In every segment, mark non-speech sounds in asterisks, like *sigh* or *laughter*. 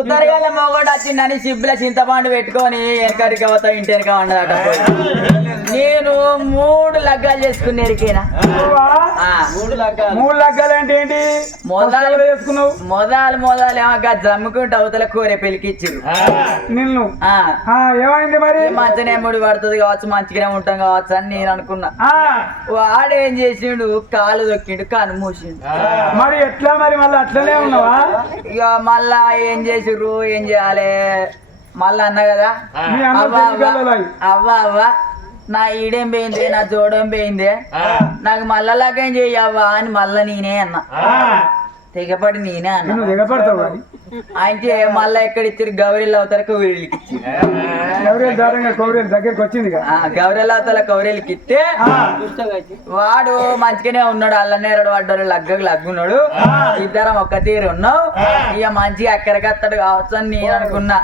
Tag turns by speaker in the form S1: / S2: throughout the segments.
S1: చూతారు మొగోడు వచ్చిందని సిబ్బుల చింతపండు పెట్టుకొని వెనకడికి అవుతా ఇంటి వెనక వండదట నేను మూడు లగ్గాలు చేసుకుని ఎరికేనా? మూడు లగ్గాలు.
S2: మూడు లగ్గాలు అంటే ఏంటి?
S1: మొదలు-
S2: మొదలు చేసుకున్నావు?
S1: మొదలు మొదలు ఏమో జమ్ముకుంటే అవతల కూర పెలికిచ్చిర్రు.
S2: నిన్ను?
S1: ఆ,
S2: ఆ, ఏమైంది మరి?
S1: మంచిగానే ముడి పడుతుంది కావచ్చు మంచిగానే ఉంటాం కావచ్చు అని నేను అనుకున్నా.
S2: ఆ,
S1: వాడేం చేసిండు? కాలు దొక్కిండు కను మూసిండు.
S2: మరి ఎట్లా మరి? మళ్ళీ అట్లనే ఉన్నావా?
S1: ఇక మళ్ళా ఏం చేసిర్రు? ఏం చేయాలి? మళ్ళా అన్న కదా? అవ్వ. అవ్వ అవ్వ. నా ఈడేం పోయింది? నా జోడేం పోయింది? నాకు మళ్ళా లాగేం చెయ్యవ్వా అని మళ్ళా నేనే అన్నా. తెగపడి నేనే అన్నా.
S2: దిగపడతావు అని
S1: అంటే మళ్ళా ఎక్కడ ఇచ్చారు? గౌరీలు అవుతారు కౌరీలకి ఇచ్చారు?
S2: ఎవరేళ్ళు దారంగా కౌరేలు దగ్గరికి వచ్చింది కదా
S1: గౌరీలు అవుతారు కౌరీలకి ఇస్తే వాడు మంచిగానే ఉన్నాడు అల్లనేరడు పడ్డాడు లగ్గకు లగ్గున్నాడు. ఇద్దరం ఒక్క తీరు ఉన్నావు ఇక మంచిగా అక్కడికత్తడు కావచ్చు అని నేను అనుకున్నా.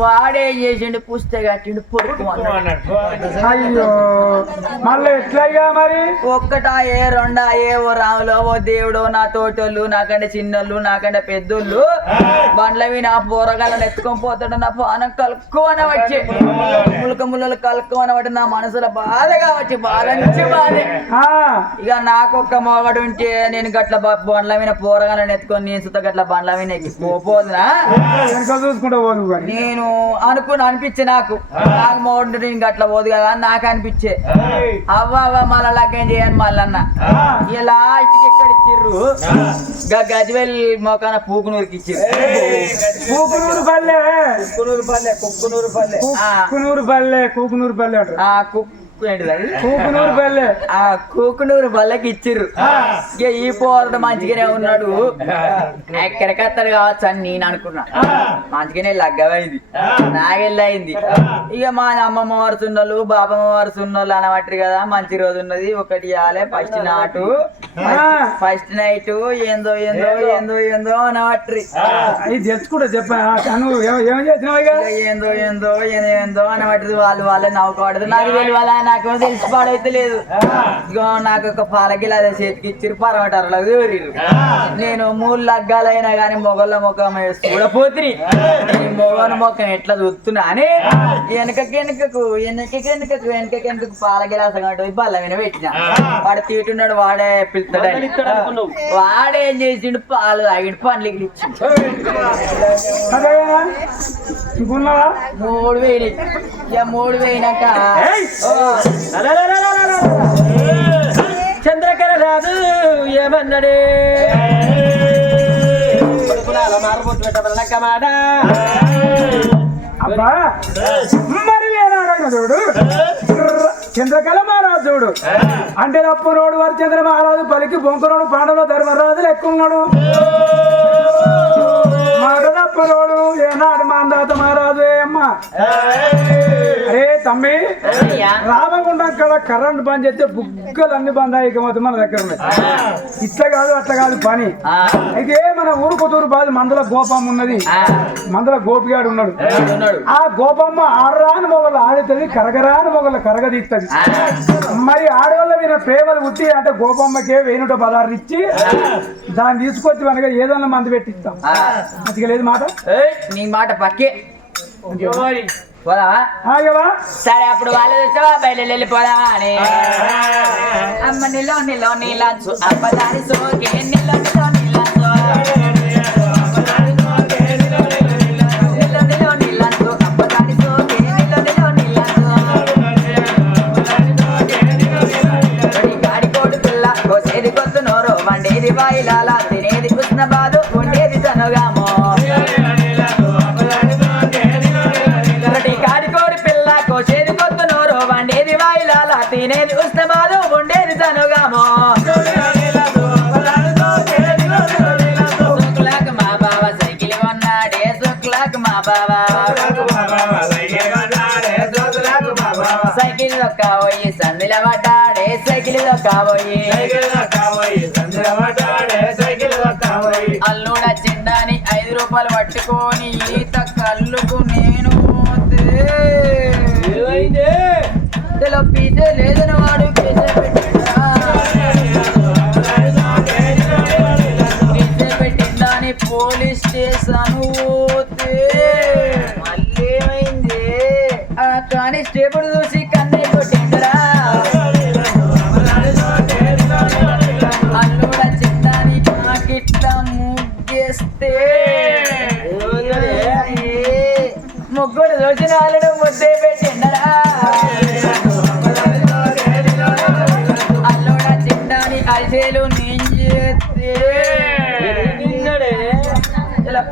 S1: వాడేం చేసిండు? పుస్తే కట్టిండు పొడుకు.
S2: అయ్యో. మళ్ళీ ఎట్లాగా మరి?
S1: ఒక్కటా ఏ రెండా ఏ ఓ రాములో ఓ దేవుడు నా తోటోళ్ళు నాకంటే చిన్నోళ్ళు నాకంటే పెద్దోళ్ళు. బండ్ల మీద నా పోరగాళ్ళని ఎత్తుకొని పోతాడు నా పానం కలుక్కోన వచ్చి ములక ముళ్ళలు కలుక్కోన బట్టి నా మనసులో బాధగా వచ్చి బాగా నుంచి బాధే. ఇక నాకొక్క మొగడు ఉంటే నేను గట్ల బండ్ల మీద పోరగాళ్ళని ఎత్తుకొని నేను సుత గట్ల బండ్ల మీద పోపోదునా
S2: పోదు
S1: నేను అనుకుని అనిపించే నాకు. నాకు మొగడు నేను గట్ల పోదు కదా అని నాకు అనిపించే. అవ్వ అవ్వ మళ్ళా లగ్గం చేయని మళ్ళన్న ఇక లాస్ట్కి ఎక్కడ ఇచ్చిర్రు? గజ్వెల్ మోకాన పూకునూరుకి ఇచ్చిర్రు
S2: కూకునూరు పల్లె
S1: ఆ,
S2: కూకునూరు పల్లె కూకునూరు పల్లె అంటారు.
S1: ఆ కుక్ ఏంటిది?
S2: కూకునూరు పల్లె
S1: ఆ కూకునూరు బల్లకి ఇచ్చిర్రు. ఇక ఈ పోరడు మంచిగానే ఉన్నాడు. ఎక్కడికత్తడు కావచ్చు అని నేను అనుకున్నా. మంచిగానే లగ్గమైంది. నాగెళ్ళయింది. ఇక మా అమ్మమ్మ వారు సున్నోళ్ళు బాబమ్మ వారు సున్నోళ్ళు అనబట్టి కదా మంచి రోజు ఉన్నది. ఒకటి ఇవ్వాలి ఫస్ట్ నాటు. ఫస్ట్ నైట్ ఏందో ఏందో ఏందో. ఏందో అనబట్టి
S2: అది తెచ్చుకుంటా చెప్పా నువ్వు ఏం- ఏం చేసినావు ఇక
S1: ఇక ఏందో ఏందో ఏందో ఏందో అనబట్టి వాళ్ళు వాళ్ళే నవ్వుకోవడదు. నాకు తెలియాలా నాకు తెలిసి పాడైతే లేదు. ఇగో నాకు ఒక పాలకిల అదే చేతికి ఇచ్చిరు పరమటారు దూరిరు నేను మూడు లగ్గాలైనా కానీ మొగళ్ళ ముఖం చూడపోతుని ఈ మొగల ముఖం ఎట్లా చూస్తున్నా అని వెనకకి వెనకకు వెనకకి వెనకకు వెనకకి వెనకకు పాల గిలాసం కట్టు బల్ల మీద పెట్టిన. వాడు తీటున్నాడు వాడే పిలుస్తాడని వాడేం చేసిండు? పాలు తాగిండు పండ్లకి ఇచ్చిండు. మూడు వేలు. ఇక మూడు వేయినాక చంద్రకర రాదు ఏమన్నాడే?
S2: అబ్బా! మరి ఏనాడైన చూడు చంద్రకళ మహారాజు చూడు అంటే అప్పునోడు వారు చంద్ర మహారాజు పలికి బొంకరోడు పాండవ ధర్మరాజు లెక్కున్నాడు తప్పనోడు ఏనాడు మాందాత మహారాజు అమ్మ? అరే తమ్మి రామగుండం కదా కరెంట్ బంద్ చేస్తే బుగ్గలు అన్ని బంద్ అయ్యి మన దగ్గర ఇట్లా కాదు అట్లా కాదు పని. అయితే మన ఊరు కొత్తూరు బాధ మందల గోపమ్మ ఉన్నది. మందల గోపిగాడు ఉన్నాడు. ఆ గోపమ్మ ఆడరాని మొగలు ఆడుతుంది కరగరాని మొగలు కరగదీస్తుంది. మరి ఆడవాళ్ళ మీద ప్రేమలు పుట్టి అంటే గోపమ్మకే వేణుట పదార్థం ఇచ్చి దాన్ని తీసుకొచ్చి మనగా ఏదన్నా మంది పెట్టిస్తాం. మంచిగా లేదు మాట
S1: నీ మాట పక్కే. పోదా?
S2: ఆగవా
S1: సరే అప్పుడు వాళ్ళు చూసావా? బయలు వెళ్ళిపోదామా అని. అమ్మ నిలో నిలో నీలాంచు అమ్మ దాని సోకే నిలో నిలో అల్లుడ చిన్నాని ఐదు రూపాయలు పట్టుకొని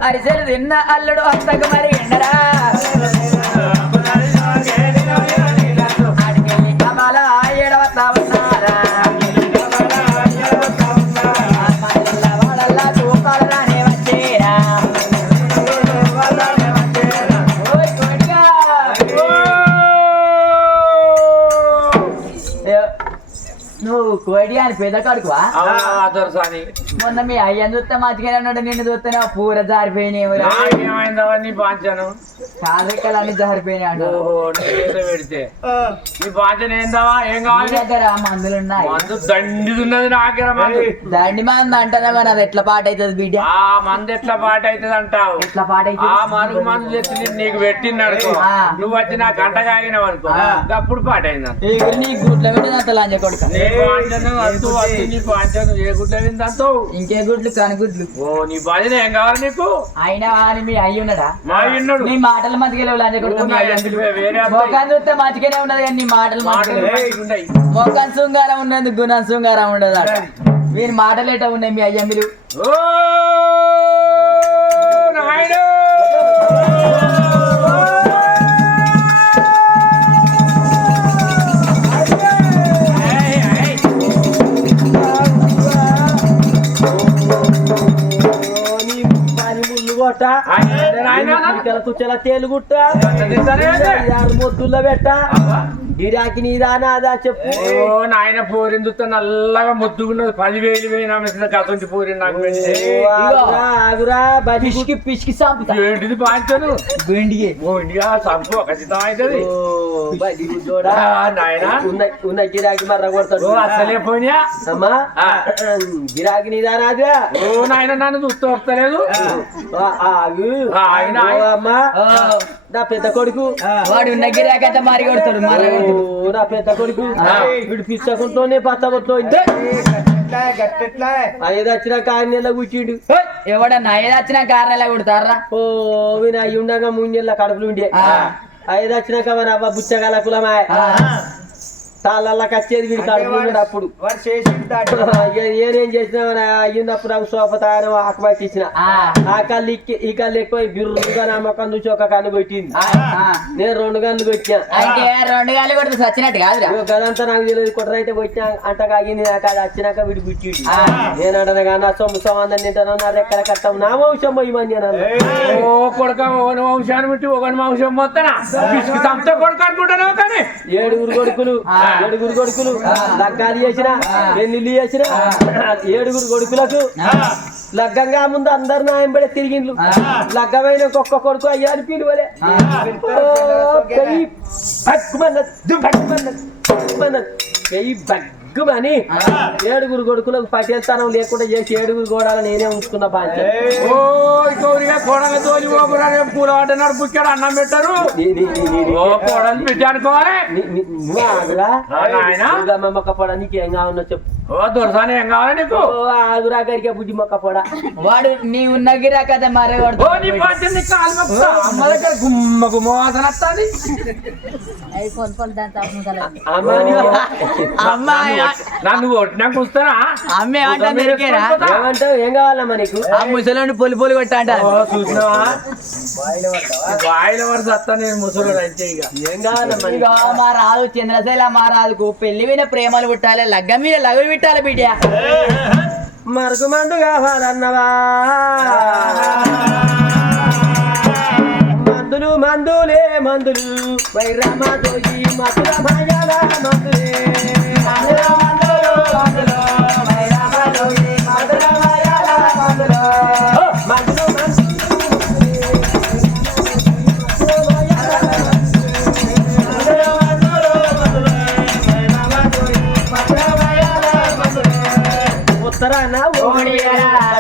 S1: అరిసెలు తిన్న అల్లుడు అత్తకు మరి ఎండరా? పెద్ద కడుకువా
S3: దొరసాని
S1: మొన్న మీ అయ్యని చూస్తే మంచిగానే ఉన్నాడు నిన్ను చూస్తేనే పూర జారిపోయినాయి
S3: నాకేమైందవని పాంచాను?
S1: జారిపోయినాయి అంట
S3: నీకేదో పెడితే. నీ ఏందావా ఏం
S1: నీ
S3: కావాలి
S1: దగ్గర మందులు ఉన్నాయి
S3: మందు దండిదున్నది నాకేరా మందు.
S1: దండి మంది అంటారా మరి? అది ఎట్లా పాట అవుతుంది బిడ్డ?
S3: ఆ మందు ఎట్లా పాట అవుతుంది అంటావు?
S1: ఎట్లా పాట
S3: ఆ
S1: అవుతుంది
S3: మరుగు మందు తెచ్చి నీకు పెట్టిందనుకో
S1: ఆ.
S3: నువ్వు వచ్చి నా గంట కాగినావు అనుకో.
S1: ఆ.
S3: అప్పుడు పాట అయింది
S1: నీ గుడ్ల పెట్టింది అంత లంజ కొడుక
S3: నీ పాంచను అంతూ అంతూ నీ పాంచను ఏ గుడ్డ విందంతో
S1: ఇంకే గుడ్లు కనుగుడ్లు
S3: ఓ నీ బాధ్యత ఏం కావాలి నీకు?
S1: అయినా మీ అయ్యి ఉన్నాడా
S3: మా ఇన్నాడు
S1: నీ మాటలు మంచిగా లేవు లంజ కొడుక. మొఖం చూస్తే మంచిగానే ఉన్నది కానీ నీ మాటలు. మొఖం శృంగారం ఉన్నది గుణం శృంగారం ఉండదు అట. మీరు మాటలు ఎట్లా ఉన్నాయి మీ అయ్యమ్మలు
S3: ఓ నాయుడు! నాయనా?
S4: కుచ్చల తేలుగుట్ట
S3: అంటే?
S4: మొద్దుల్లో పెట్ట. గిరాకి నీదానా అదా చెప్పు.
S3: ఓ నాయన పోరిని చూస్తే నల్లగా ముద్దుకున్నది పదివేలు పోయినా గతంచి పోరిని నాకు
S4: ఆగురా,
S1: పిసికి పిసికి చంపుతా
S3: ఏంటిది పాంచను ఓ ఇండియా సంపు ఖచ్చితం అవుతుంది.
S4: ఉన్న గిరాకి మర్ర కొడతాడు
S3: ఓ అసలే పోయినా
S4: అమ్మా
S3: ఆ.
S4: గిరాకి నీదానా అదా
S3: ఓ నాయన నన్ను చూస్తూ వస్తలేదు.
S4: అమ్మా నా పెద్ద కొడుకు
S1: వాడు ఉన్న గిరాకైతే మారి కొడతాడు మారి కొడతాడు
S4: ఓ, నా పెద్ద కొడుకు. వీడు పిచ్చకుంటూనే పచ్చబొట్లో ఐదు వచ్చినాక ఆయన నెల కూర్చిండు
S1: ఎవడన్నా ఐదు వచ్చిన కారణాలు కొడతారా
S4: ఓ విన అయ్యి ఉండగా ముంజెల్ల కడుపులు ఉండే
S1: ఆ.
S4: ఐదు వచ్చినాక మన అవ్వ బుచ్చగల కులమాయ తాళ్ళకి వచ్చేది వీడి అప్పుడు. నేనేం *laughs* చేసినా మన అయ్యున్నప్పుడు నాకు సోప తాగడం ఆకు పట్టించిన
S1: ఆ,
S4: కళ్ళు ఇక్కి ఈ కళ్ళు ఎక్కువ బిర్రుగా నా మొక్కం చూసి ఒక కన్ను
S1: ఆ.
S4: నేను రెండు కన్ను కొట్టినా
S1: అయితే రెండు గాలి కొడితే సచ్చినట్టు కాదురా.
S4: ఇగో గదంతా నాకు తెలియదు కుట్రైతే కొట్టినా అంట కాగింది నాకు అది వచ్చినాక వీడి గుచ్చిండు.
S1: ఆ.
S4: నేను అంటాను కానీ నా సొమ్ము సమాధానం తింటాను నా రెక్కల కట్టం నా వంశం పోయి అన్నాను
S3: ఓ కొడుక ఒకని వంశాన్ని బట్టి ఒకని వంశం చంపితే కొడుకు అనుకుంటాను కానీ?
S4: ఏడుగురు కొడుకులు. ఏడుగురు కొడుకులు. లగ్గాలు చేసిన పెళ్ళిళ్ళు చేసిన ఏడుగురు కొడుకులకు లగ్గంగా ముందు అందరు నాయంబడే తిరిగిండ్లు. లగ్గమైన ఒక్కొక్క కొడుకు అయ్యా అని పిలువలే. పెయ్యి. పెయ్యి బగ్గుమని ఏడుగురు కొడుకులకు పటేల్తనం లేకుండా చేసి ఏడుగురు గోడాలు నేనే ఉంచుకున్న బాధ్యత.
S3: రేపు కూలవాట నడుపుచ్చాడు అన్నం పెట్టరు.
S4: నీ- నువ్వు ఆగురా? పొడ నీకేం కావాలో చెప్పు.
S3: ఓ దొరసాని ఏం కావాలి నీకు?
S4: ఓ ఆగురా గరికే బుద్ధి మొక్క పొడ.
S1: వాడు నీ ఉన్న గిరాకైతే మారే
S3: ఓ
S1: కొడతాడు
S3: నీ పంచింది కాలు మొక్కుతా. అమ్మ దగ్గర గుమ్మ గుమ్మ వాసన వస్తుంది.
S5: దాని తప్పు
S4: అమ్మా
S3: నన్ను కొట్టినా కూస్తానా
S1: అమ్మే అంట దొరికేరా
S4: ఏమంటావు? ఏం కావాలమ్మా నీకు?
S1: ఆ ముసలోని పొలి పొలి కొట్టా అంట
S3: ఓ చూసినావా? బాయిల వరకు వస్తా నేను ముసలు అంటే ఇక.
S4: ఏం కావాలమ్మా నీకు?
S1: ఇగో మా రాదు చంద్రశైల మా రాదుకు పెళ్ళి మీద ప్రేమలు పుట్టాలి. లగ్గం మీద లగులు పెట్టాలి బిడ్డ
S4: మరుగు మందు కావాలన్నవా? మందులు మందులే మందులు. వైరమ్మ తోగి మధుర భయాల మందులే.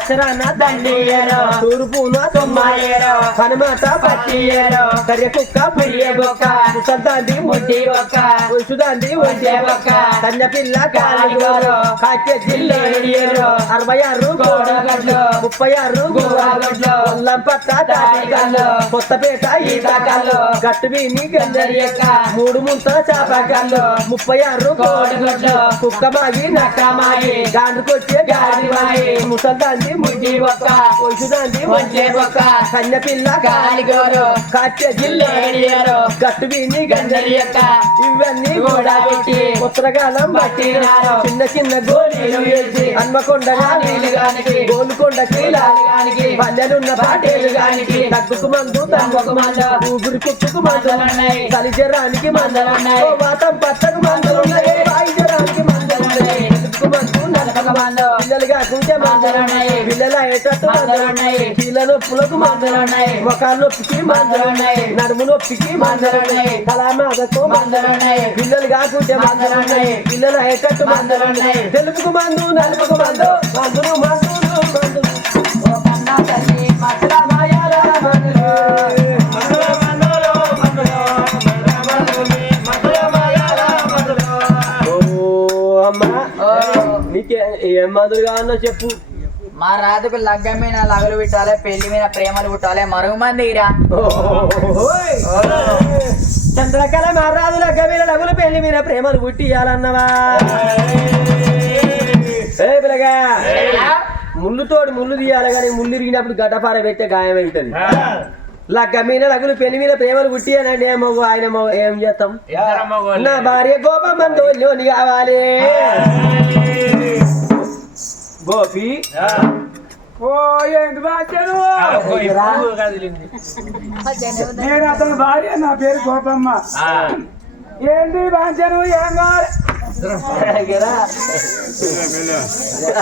S4: దసరాన దండియరో తూర్పున తొమ్మాయేరో హనుమాత పట్టియేరో కర్య కుక్క పుయ్య బొక్క సుసంతాంది ముడ్డి ఒక్క ఉసుదాంది ఒంటే ఒక్క కన్న పిల్ల కాలిగోరు కాకే జిల్లేడియరో అరవై ఆరు గోడగడ్లు ముప్పై ఆరు గోడగడ్లు ఒల్లం పట్ట తాటికల్లు కొత్తపేట ఈతకల్లు గట్టు విని గందరియక్క మూడు ముంత చాపకల్లు ముప్పై ఆరు కోడిగుడ్లు కుక్క మాగి నక్క మాగి గాండ్రుకొచ్చే గాడి మాగి ముసల్దాంది ముడి ఒక్క పొసుదాంది వంటే ఒక్క కన్న పిల్ల కాలిగోరు కట్టె జిల్లేరు గట్టు విని గందరియక్క ఇవన్నీ కూడా పెట్టి ఉత్తరకాలం పట్టినారు. చిన్న చిన్న గోళీలు వేసి హన్మకొండగా నీళ్ళు గానికి గోలుకొండ లాలి గానికి పల్లెలున్న పాటేలు గానికి తగ్గుకు మందు తమ్మకు మంద ఊపిరి కుట్టుకు మందలున్నాయి కలిజరానికి మందలున్నాయి వాతం పట్టకు మందలున్నాయి వాయిజరానికి మందులున్నాయి. ఎదుకు మందు నడపక మందు పిల్లలు కాకుంటే మందులున్నాయి పిల్లలు అయ్యేటట్టు మందులున్నాయి కీళ్ళ నొప్పులకు మందులున్నాయి మొఖాల నొప్పికి మందులున్నాయి నడుము నొప్పికి మందులున్నాయి తలామాదకు మందులున్నాయి పిల్లలు కాకుంటే మందులున్నాయి పిల్లలు అయ్యేటట్టు మందులున్నాయి తెలుపుకు మందు నలుపుకు మందు మందులు మందులు మందులు. ఓ కన్నా తల్లి మసల మాయాల మందులు. ఏం మందులు కావాలో చెప్పు.
S1: మా రాజుకు లగ్గం మీద లగలు పెట్టాలి పెళ్ళి మీద ప్రేమలు పుట్టాలి మరుగు మంది ఇరా.
S4: ఓయ్. చంద్రకళ మహారాజుల గవిల నగులు పెళ్ళి మీద ప్రేమలు పుట్టియాలన్నవా? ఏ పిల్లగా. ముళ్ళుతోటి ముళ్ళు తీయాలి కానీ ముళ్ళు ఇరిగినప్పుడు గడ్డపార పెట్టే గాయం అవుతుంది. లగ్గ మీద లగులు పెళ్ళి మీద ప్రేమలు పుట్టియాలండి ఏమో ఆయన మొ- ఏం చేస్తాం. నా భార్య గోపమ్మంతో లోని కావాలి. గోపి?
S2: ఓ ఏంటి బాధ్యను నేను అతని భార్య నా పేరు గోపమ్మ.
S3: ఆ,
S2: ఏంటి బాధ్యను ఏం కావాలి.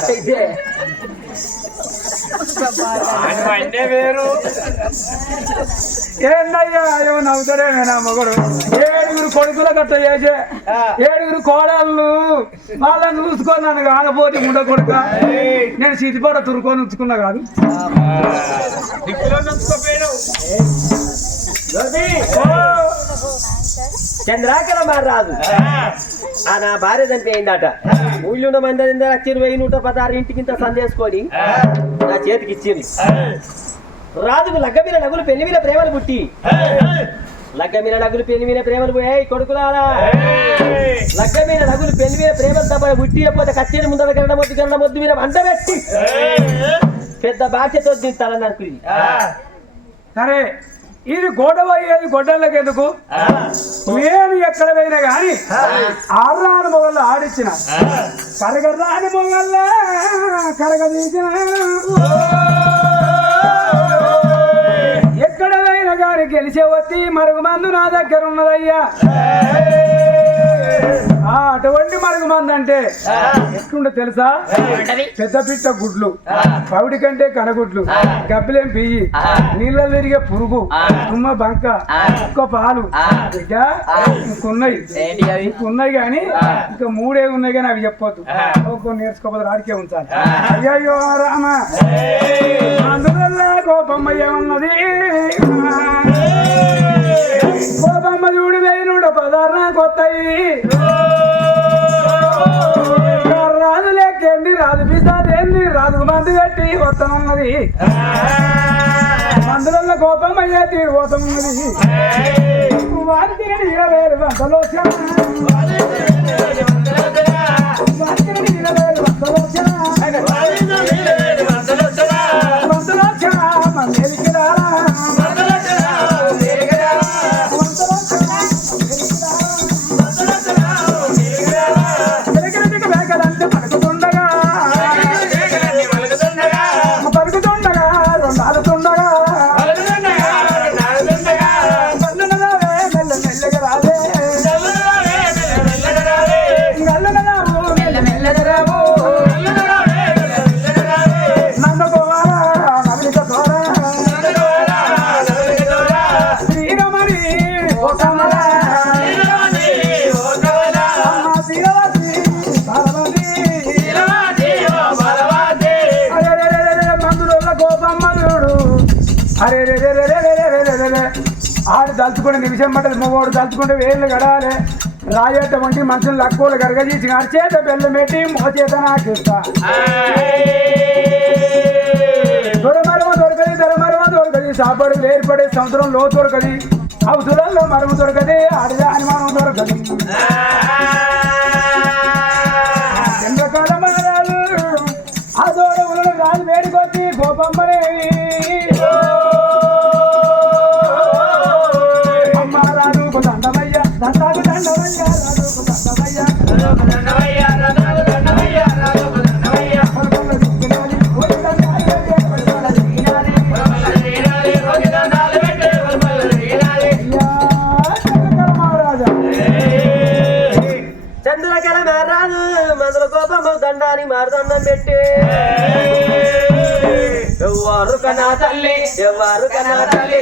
S4: అయితే *laughs*
S2: ఏందయ్యా? ఏమో నవ్వుతాడే నా మొగడు. ఏడుగురు కొడుకుల గట్ట చేసే ఏడుగురు కోడళ్ళు వాళ్ళని చూసుకొని కాకపోతే ముండ కొడుక. నేను సిద్ధిపడ తురుకొని ఉంచుకున్నా కాదు.
S4: చంద్రాకర మారాదు ఆ. నా భార్య చనిపోయిందట. ఊళ్ళో ఉన్న మంది వచ్చిన వెయ్యి నూట పదహారు ఇంటికి ఇంత సందేసుకొని నా చేతికి ఇచ్చింది. రాజుకు లగ్గ మీద నగులు పెళ్ళి మీద ప్రేమలు పుట్టి. లగ్గ మీద నగులు పెళ్ళి మీద ప్రేమలు పోయాయి కొడుకులారా. లగ్గ మీద నగులు పెళ్ళి మీద ప్రేమలు తప్ప పుట్టి పోతే కచ్చేరి ముందర గంట మొద్దు గంట మొద్దు మీద వంట పెట్టి పెద్ద బాధ్యత తల నరుకుది
S2: సరే. ఇది గొడవ అయ్యేది గొడ్డళ్ళకి ఎందుకు? నేను ఎక్కడ పోయినా కానీ ఆర్రాని మొగల్లో ఆడిచ్చిన. కరగరాని మొగల్ల కరగదీసిన. ఎక్కడ పోయినా కానీ గెలిచే వచ్చి మరుగు మందు నా దగ్గర ఉన్నదయ్యా. అటువంటి మరుగు మంది అంటే ఎట్లుండే తెలుసా? పెద్ద పిట్ట గుడ్లు పౌడి కంటే కనగుడ్లు గబ్బిలేం బియ్యి నీళ్ళ తిరిగే పురుగు తుమ్మ బంక కుక్క పాలు. బిడ్డ ఇంకున్నాయి. ఇంకున్నాయి కానీ ఇంకా మూడే ఉన్నాయి కానీ అవి చెప్పొద్దు. కొన్ని నేర్చుకోకపోతే ఆడికే ఉంచాలి. అయ్యయ్యో రామ. అందువల్ల కోపమ్మ ఏమన్నది కోపమ్మ చూడు వేయనుండ పదార్న కొత్తయి రాదు లేకేంది? రాదు పిస్తాదేంది రాదు మందు పెట్టి వత్తనున్నది మందులలో కోపం అయ్యే తీరు పోతున్నది వారి తిరిగి ఇరవై వేలు వందలు వచ్చా. వారి తిరిగి ఇరవై వేలు వందలు వచ్చా. విషమ్మటలు మూవోడు పట్టదు మగవాడు వేళ్ళు గడాలి. రాయేట మనుషులు లక్కువలు గరగజీసి అరిచేత బెల్లం పెట్టి మోచేత నాకు ఇస్తా దొరమరమ దొరకది దొరమరమ దొరకది. సాపడు ఏర్పడే సముద్రం లో దొరకది. అవసరంలో మరమ దొరకది ఆడదా అనుమానం దొరకది. చంద్రకాల మహారాజు ఆ దూడ రాజు వేడికొచ్చి గోపమ్మనేవి
S4: చంద్రకళ రాదు మందుల కోపం దండాని మారుదండం పెట్టి. ఎవ్వరు కన్నా తల్లి ఎవ్వరు కన్నా తల్లి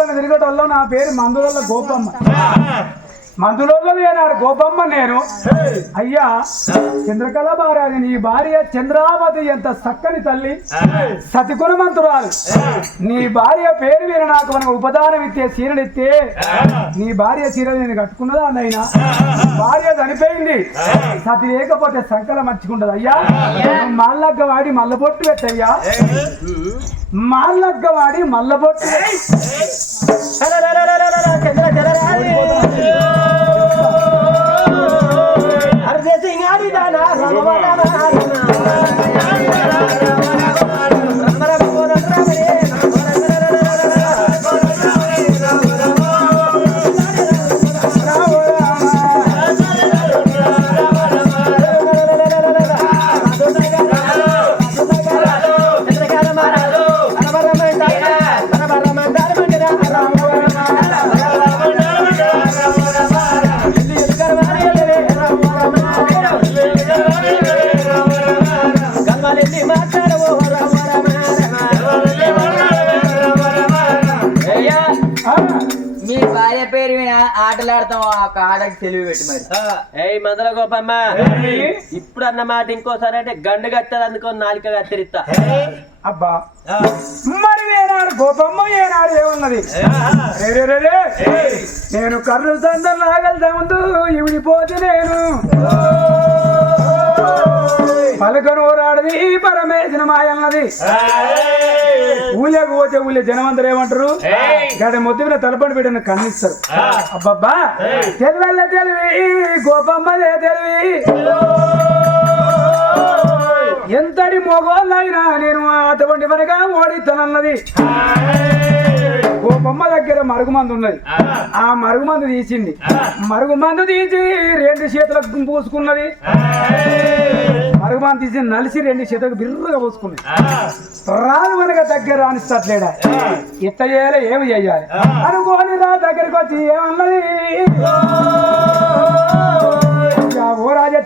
S2: పన్న నా పేరు మందుల గోపమ్మ. మందులలో వేనాడు గోపమ్మ నేను అయ్యా చంద్రకళ మహారాజు నీ భార్య చంద్రావతి ఎంత చక్కని తల్లి సతిగుణమంతురాలు నీ భార్య పేరు మీద నాకు మనకు ఉపదానం ఇస్తే చీరలిస్తే నీ భార్య చీర నేను కట్టుకున్నదా అన్నైనా భార్య చనిపోయింది సతి లేకపోతే సంకల మర్చుకుంటది అయ్యా నువ్వు మాల్లగ్గ వాడి మల్లబొట్టు పెట్టయ్యా మాల్లగ్గ వాడి మల్లబొట్టు
S4: అరే సింగారి దానా
S1: పెట్టి మరి.
S4: ఏయ్ మందల గోపమ్మ. ఇప్పుడు అన్న మాట ఇంకోసారి అంటే గండు కట్టదు అందుకో నాలిక కత్తిరిస్తా.
S2: అబ్బా. మరి ఏనాడు గోపమ్మ ఏనాడు ఏమున్నది? రే, రే, రే, రే. నేను కర్రు సందం నాగలిదా ముందు ఇవిడిపోతే నేను. పలకను రాడది పరమేసిన మాయన్నది ఊళ్ళోకి పోతే ఊళ్ళో జనమందరూ ఏమంటారు? గడ ముద్దు మీద తలపడి పెట్టిన కన్నిస్తారు. అబ్బబ్బా! తెలివల్ల తెలివి గోపమ్మదే తెలివి. ఎంతటి మొగోళ్ళైనా నేను అటువంటి మనగా ఓడిస్తానన్నది గోపమ్మ దగ్గర మరుగుమందు ఉన్నది. ఆ. మరుగుమందు తీసింది. మరుగుమందు తీసి రెండు చేతులకు పూసుకున్నది. మరుగుమందు తీసి నలిసి రెండు చేతులకు బిర్రుగా పూసుకున్నది రాదు మనక దగ్గర రాణిస్తట్లేడా? ఇట్ట చేయాలి ఏమి చెయ్యాలి అనుకోని రా దగ్గరికి వచ్చి ఏమన్నది? ఓ రాజా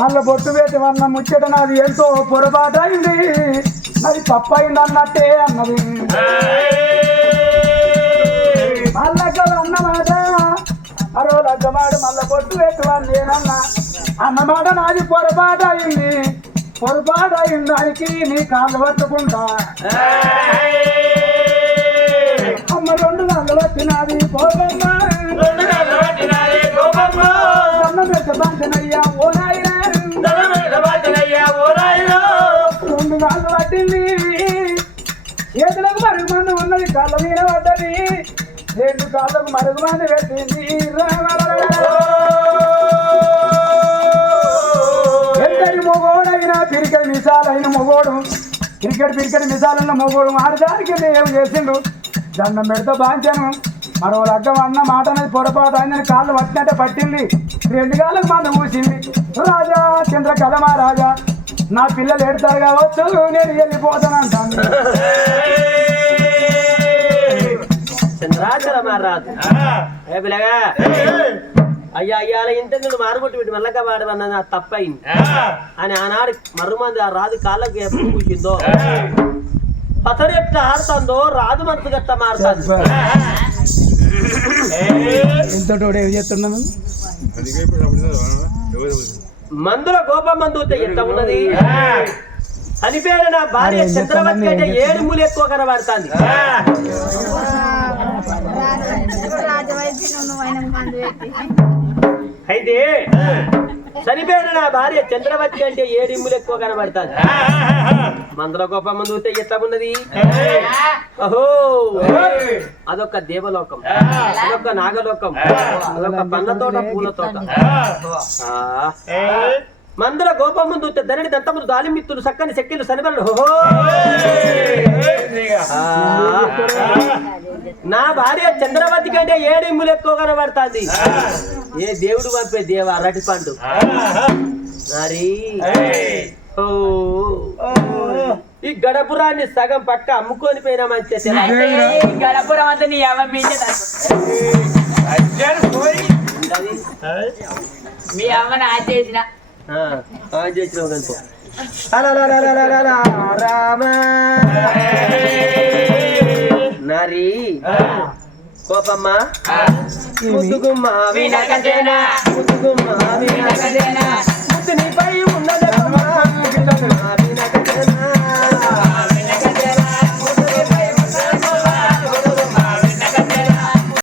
S2: మల్ల బొట్టు పెట్టి వల్ల ముచ్చట నాది ఎంతో పొరపాటు అయింది అది తప్పైంది అన్నట్టే అన్నది అన్నమాట. మరో లగ్గమాడు మల్ల బొట్టు పెట్టి వాళ్ళు నేనన్నా అన్నమాట నాది పొరపాటు అయింది పొరపాటు అయిన దానికి నీ కాళ్ళు పట్టుకుంటా. అమ్మ రెండు కాళ్ళు పట్టినది పోగమ్మా. కాళ్ళ మీద పడ్డది. రెండు కాళ్ళకు మరుగు మంది పెట్టింది ఎంతటి మొగోడైనా తిరిగి మిసాలైన మొగోడు. తిరిగి పిరికెట్ మిసాలలో మొగోడు ఆడదానికి ఏం చేసిండు? దండం పెడితే బాంచాను. మరో లగ్గం అన్న మాట అనేది పొరపాటు అయిందని కాళ్ళు పట్టినట్టే పట్టింది. రెండు కాళ్ళకు మంద ఊసింది రాజా చంద్రకళ రాజా? నా పిల్లలు ఎడతారు కావచ్చు నేను వెళ్ళిపోతాను
S4: చంద్రాచల మారాదు ఏ పిల్లగా? అయ్యా అయ్యా ఇంత నువ్వు మారుబొట్టు పెట్టి మెల్లగా వాడమన్న నా తప్పయింది అని ఆనాడు మర్రుమంది ఆ రాజు కాళ్ళకి ఎప్పుడు కూర్చుందో పతరు ఎట్ట ఆడుతుందో రాజు మనసు గట్ట మారుతుంది.
S2: ఇంతటోడు ఏం చేస్తున్నాము
S4: మందుల గోప మందు ఎంత ఉన్నది? అని పేరు నా భార్య చంద్రవతి కంటే ఏడు మూలు ఎక్కువ కనబడుతుంది.
S5: రాజవైద్యం నువ్వు ఆయన మందు పెట్టి
S4: అయితే చనిపోయిన నా భార్య చంద్రవతి కంటే ఏడు ఇమ్ములు ఎక్కువ కనబడుతుంది? మందుల గొప్ప మందు ఎట్లా ఉన్నది అహో! అదొక దేవలోకం అదొక నాగలోకం అదొక పండ్ల తోట పూల తోట. మందుల గోపం ముందు ఉంటే ధరణి దంతములు దాలిమిత్తులు చక్కని హోహో ఆ. నా భార్య చంద్రవతి కంటే ఏడు ఇమ్ములు ఎక్కువ కనబడుతుంది. ఏ దేవుడు పంపే దేవ అరటి పండు. మరి. ఈ గడపురాన్ని సగం పక్క అమ్ముకొని పోయినా మంచి
S1: గణపురం అంతా నీ అమ్మ మీ అమ్మని ఆ చేసిన
S4: ఆన్ చేసినావు కనుకో నారీ కోపమ్మ ముద్దుగుమ్మ